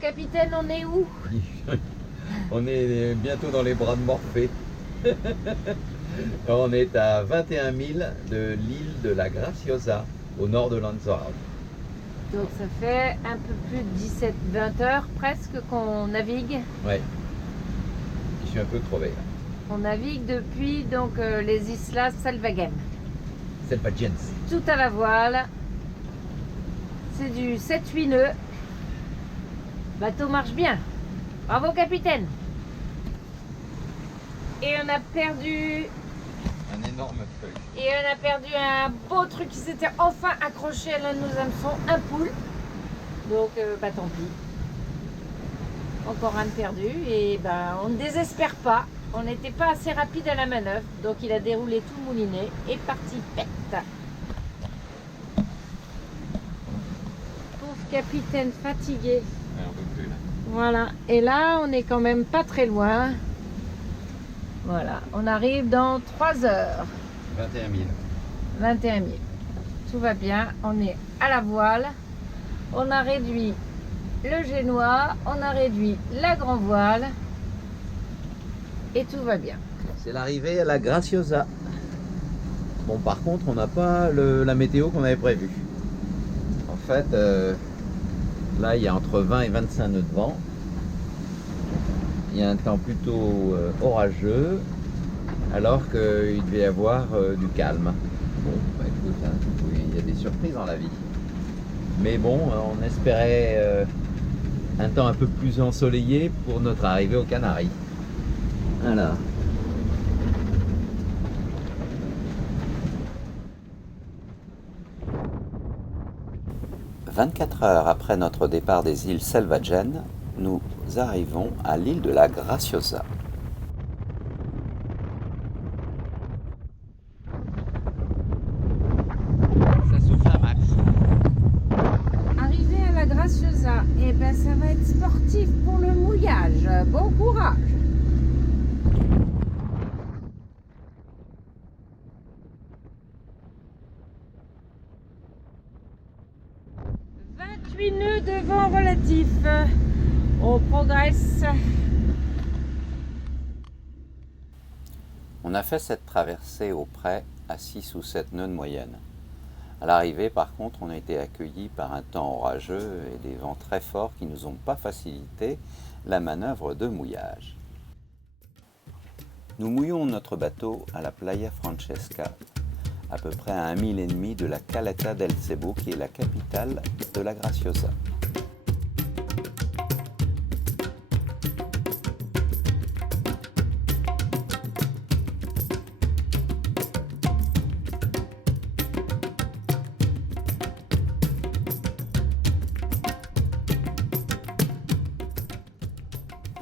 capitaine, on est où? On est bientôt dans les bras de Morphée. On est à 21 000 de l'île de la Graciosa, au nord de Lanzarote. Donc ça fait un peu plus de 17-20 heures presque qu'on navigue. Ouais. Je suis un peu crevé là. On navigue depuis donc les Islas Salvagem. Selvagens. Tout à la voile. C'est du 7-8 nœuds. Le bateau marche bien. Bravo capitaine. Et on a perdu Un énorme feuille. Et on a perdu un beau truc qui s'était enfin accroché à l'un de nos hameçons, un poule. Donc, tant pis. Encore un de perdu. Et on ne désespère pas. On n'était pas assez rapide à la manœuvre. Donc, il a déroulé tout le moulinet et parti pète. Pauvre capitaine fatigué. Ouais, on peut plus là. Voilà. Et là, on est quand même pas très loin. Voilà. On arrive dans 3 heures. 21 000. 21 000. Tout va bien, on est à la voile, on a réduit le génois, on a réduit la grand voile et tout va bien. C'est l'arrivée à la Graciosa. Bon, par contre, on n'a pas la météo qu'on avait prévue. En fait, là, il y a entre 20 et 25 nœuds de vent. Il y a un temps plutôt orageux, alors qu'il devait y avoir du calme. Bon, écoute, hein, il y a des surprises dans la vie. Mais bon, on espérait un temps un peu plus ensoleillé pour notre arrivée aux Canaries. Voilà. « 24 heures après notre départ des îles Selvagens, nous arrivons à l'île de la Graciosa. Ça souffle un max. Arrivé à la Graciosa, et ça va être sportif pour le mouillage. Bon courage. Nœuds de vent relatif. On progresse. On a fait cette traversée au près à 6 ou 7 nœuds de moyenne. À l'arrivée, par contre, on a été accueillis par un temps orageux et des vents très forts qui nous ont pas facilité la manœuvre de mouillage. Nous mouillons notre bateau à la Playa Francesca, à peu près à 1 000 et demi de la Caleta del Cebo, qui est la capitale de la Graciosa.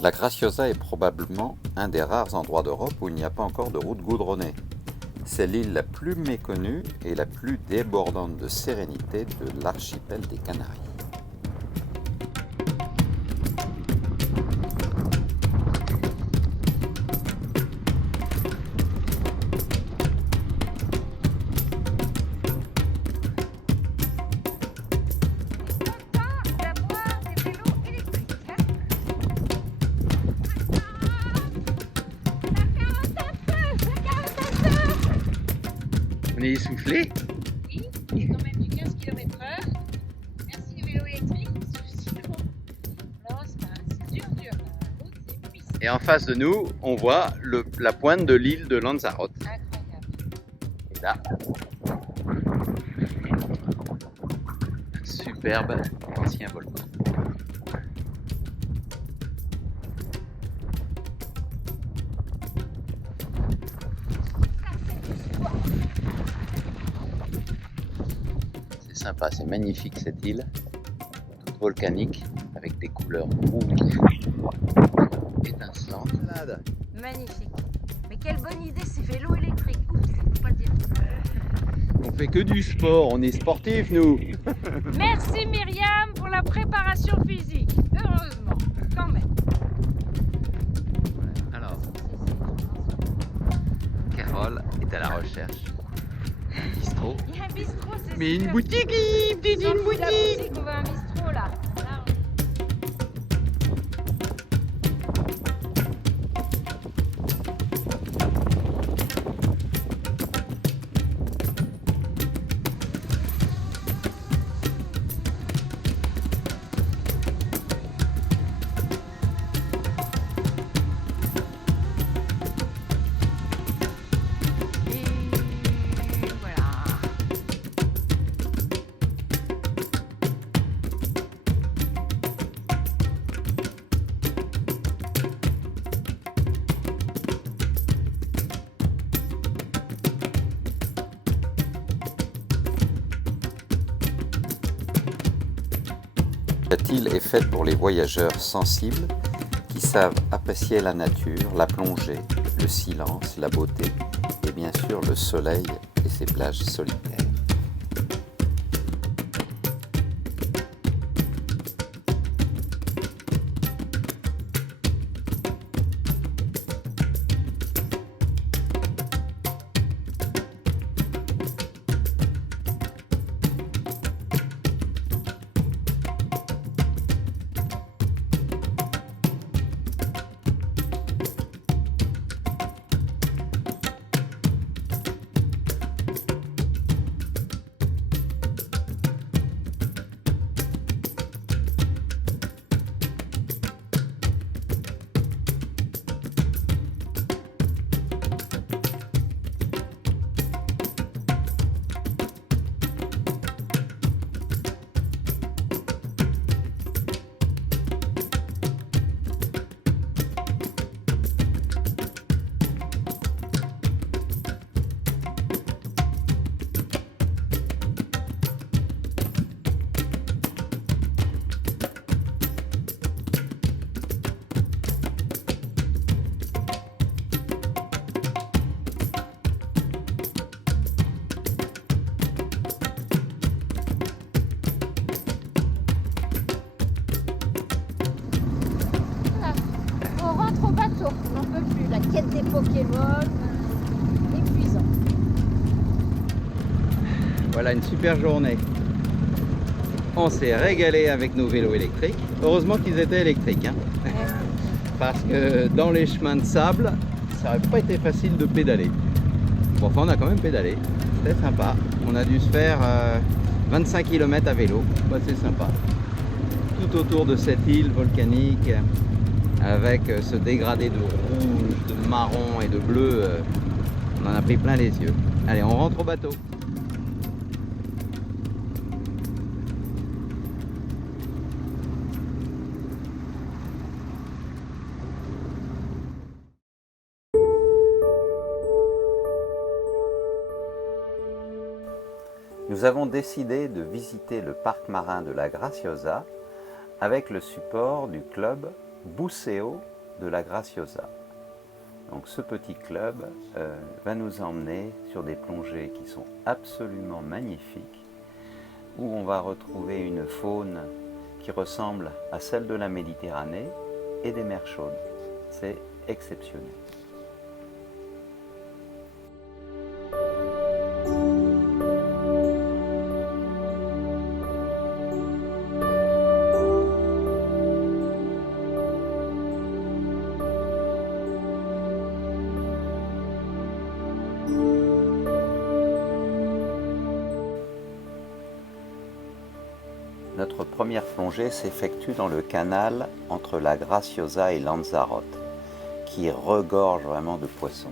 La Graciosa est probablement un des rares endroits d'Europe où il n'y a pas encore de route goudronnée. C'est l'île la plus méconnue et la plus débordante de sérénité de l'archipel des Canaries. On est essoufflé. Oui, il y a quand même du 15 km/h. Merci le vélo électrique. Sinon, c'est dur. La route, c'est puissant. Et en face de nous, on voit la pointe de l'île de Lanzarote. Incroyable. Et là, un superbe ancien volcan. C'est sympa, c'est magnifique cette île, toute volcanique, avec des couleurs rouges, étincelantes. Magnifique. Mais quelle bonne idée ces vélos électriques. Oups, ça peut pas le dire. On fait que du sport, on est sportifs nous. Merci Myriam pour la préparation physique. Heureusement, quand même. Alors, Carole est à la recherche d'un bistrot. Il y a un bistrot, c'est Mais sûr. une boutique, On une s'en fout de la boutique. boutique, on veut un bistrot là. Là, Cette île est faite pour les voyageurs sensibles qui savent apprécier la nature, la plongée, le silence, la beauté et bien sûr le soleil et ses plages solitaires. On rentre au bateau, on n'en peut plus. La quête des Pokémon, épuisant. Voilà une super journée. On s'est régalé avec nos vélos électriques. Heureusement qu'ils étaient électriques. Hein. Parce que dans les chemins de sable, ça n'aurait pas été facile de pédaler. Bon, enfin, on a quand même pédalé. C'était sympa. On a dû se faire 25 km à vélo. Bah, c'est sympa. Tout autour de cette île volcanique, avec ce dégradé de rouge, de marron et de bleu, on en a pris plein les yeux. Allez, on rentre au bateau. Nous avons décidé de visiter le parc marin de la Graciosa avec le support du club Buceo de la Graciosa. Donc ce petit club va nous emmener sur des plongées qui sont absolument magnifiques, où on va retrouver une faune qui ressemble à celle de la Méditerranée et des mers chaudes. C'est exceptionnel. Notre première plongée s'effectue dans le canal entre la Graciosa et Lanzarote, qui regorge vraiment de poissons.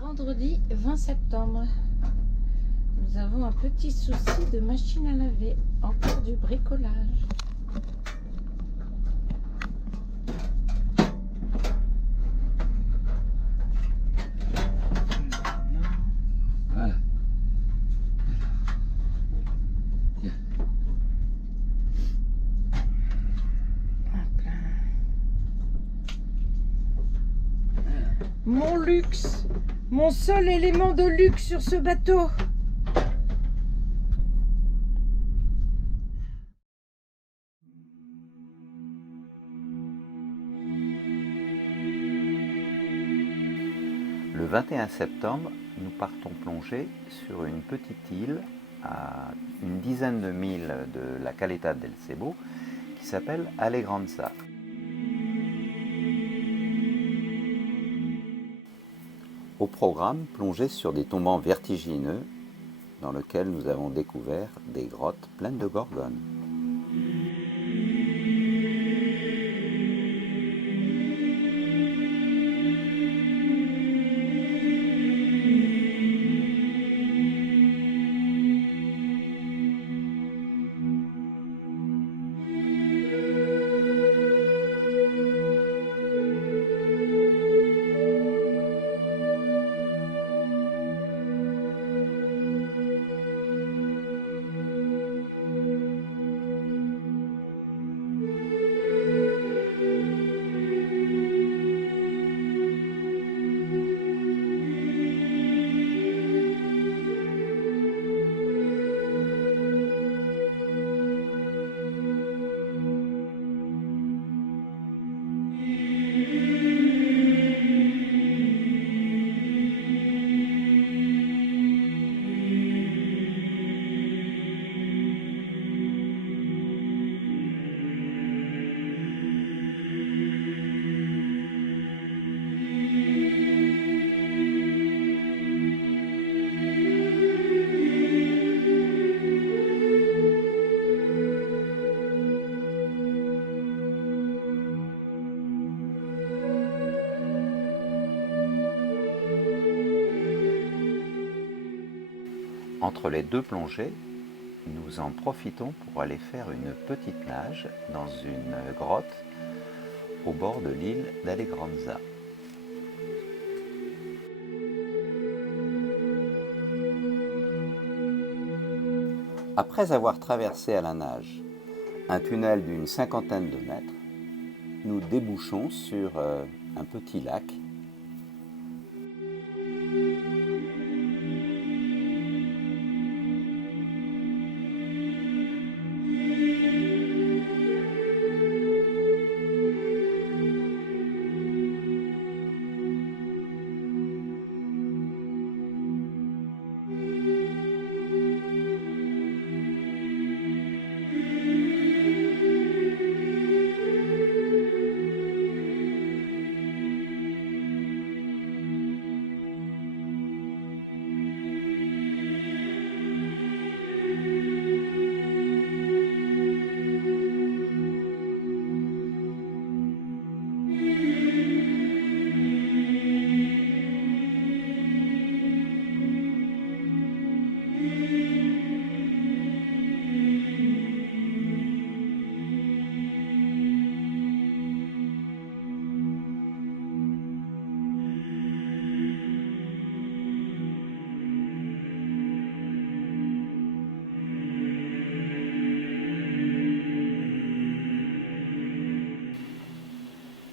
Vendredi 20 septembre. Nous avons un petit souci de machine à laver. Encore du bricolage. Voilà. Hop là. Mon luxe, mon seul élément de luxe sur ce bateau. Le 21 septembre, nous partons plonger sur une petite île à une dizaine de milles de la Caleta del Cebo qui s'appelle Alegranza. Au programme, plonger sur des tombants vertigineux dans lequel nous avons découvert des grottes pleines de gorgones. Entre les deux plongées, nous en profitons pour aller faire une petite nage dans une grotte au bord de l'île d'Alegranza. Après avoir traversé à la nage un tunnel d'une cinquantaine de mètres, nous débouchons sur un petit lac.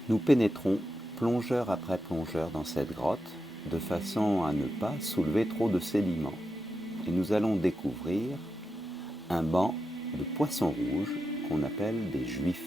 Nous pénétrons plongeur après plongeur dans cette grotte, de façon à ne pas soulever trop de sédiments. Et nous allons découvrir un banc de poissons rouges qu'on appelle des juifs.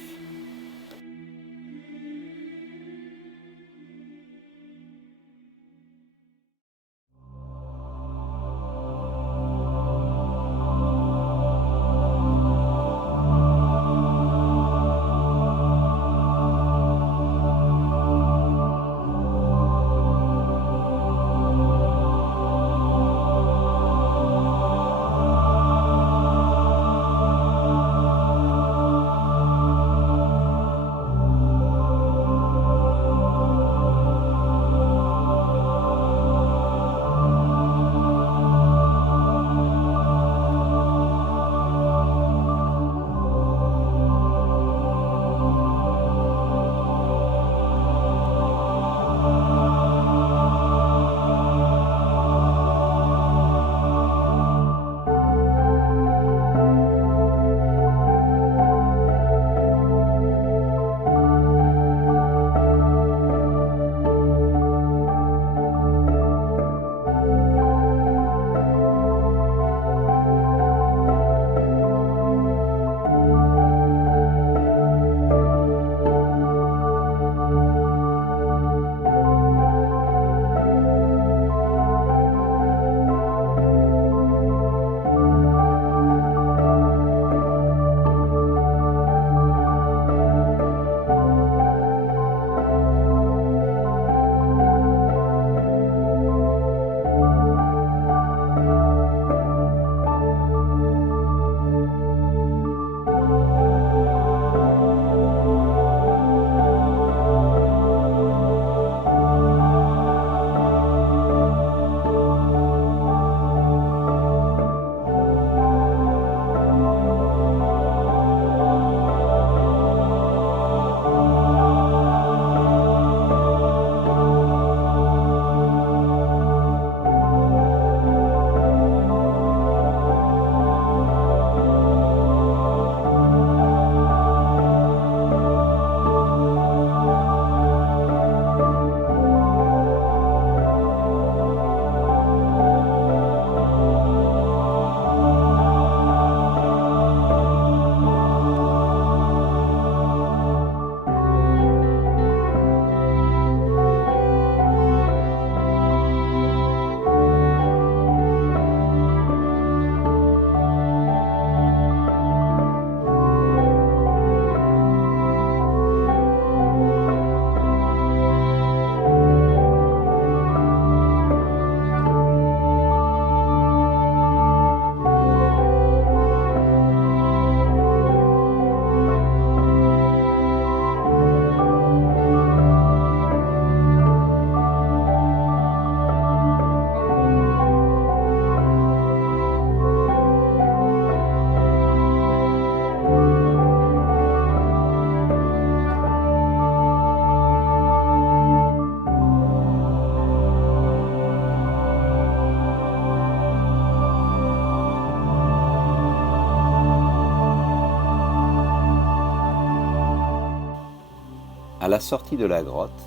la sortie de la grotte,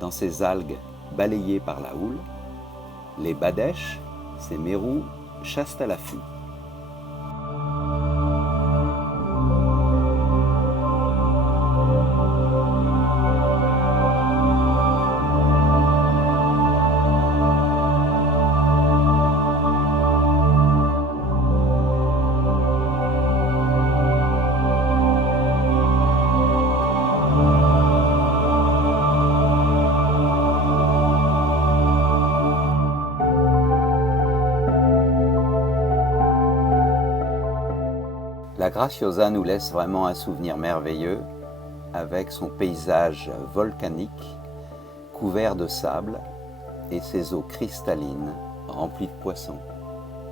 dans ces algues balayées par la houle, les badèches, ces mérous, chassent à l'affût. La Graciosa nous laisse vraiment un souvenir merveilleux avec son paysage volcanique couvert de sable et ses eaux cristallines remplies de poissons.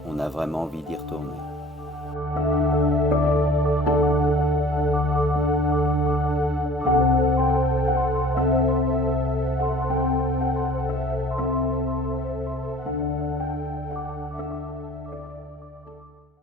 On a vraiment envie d'y retourner.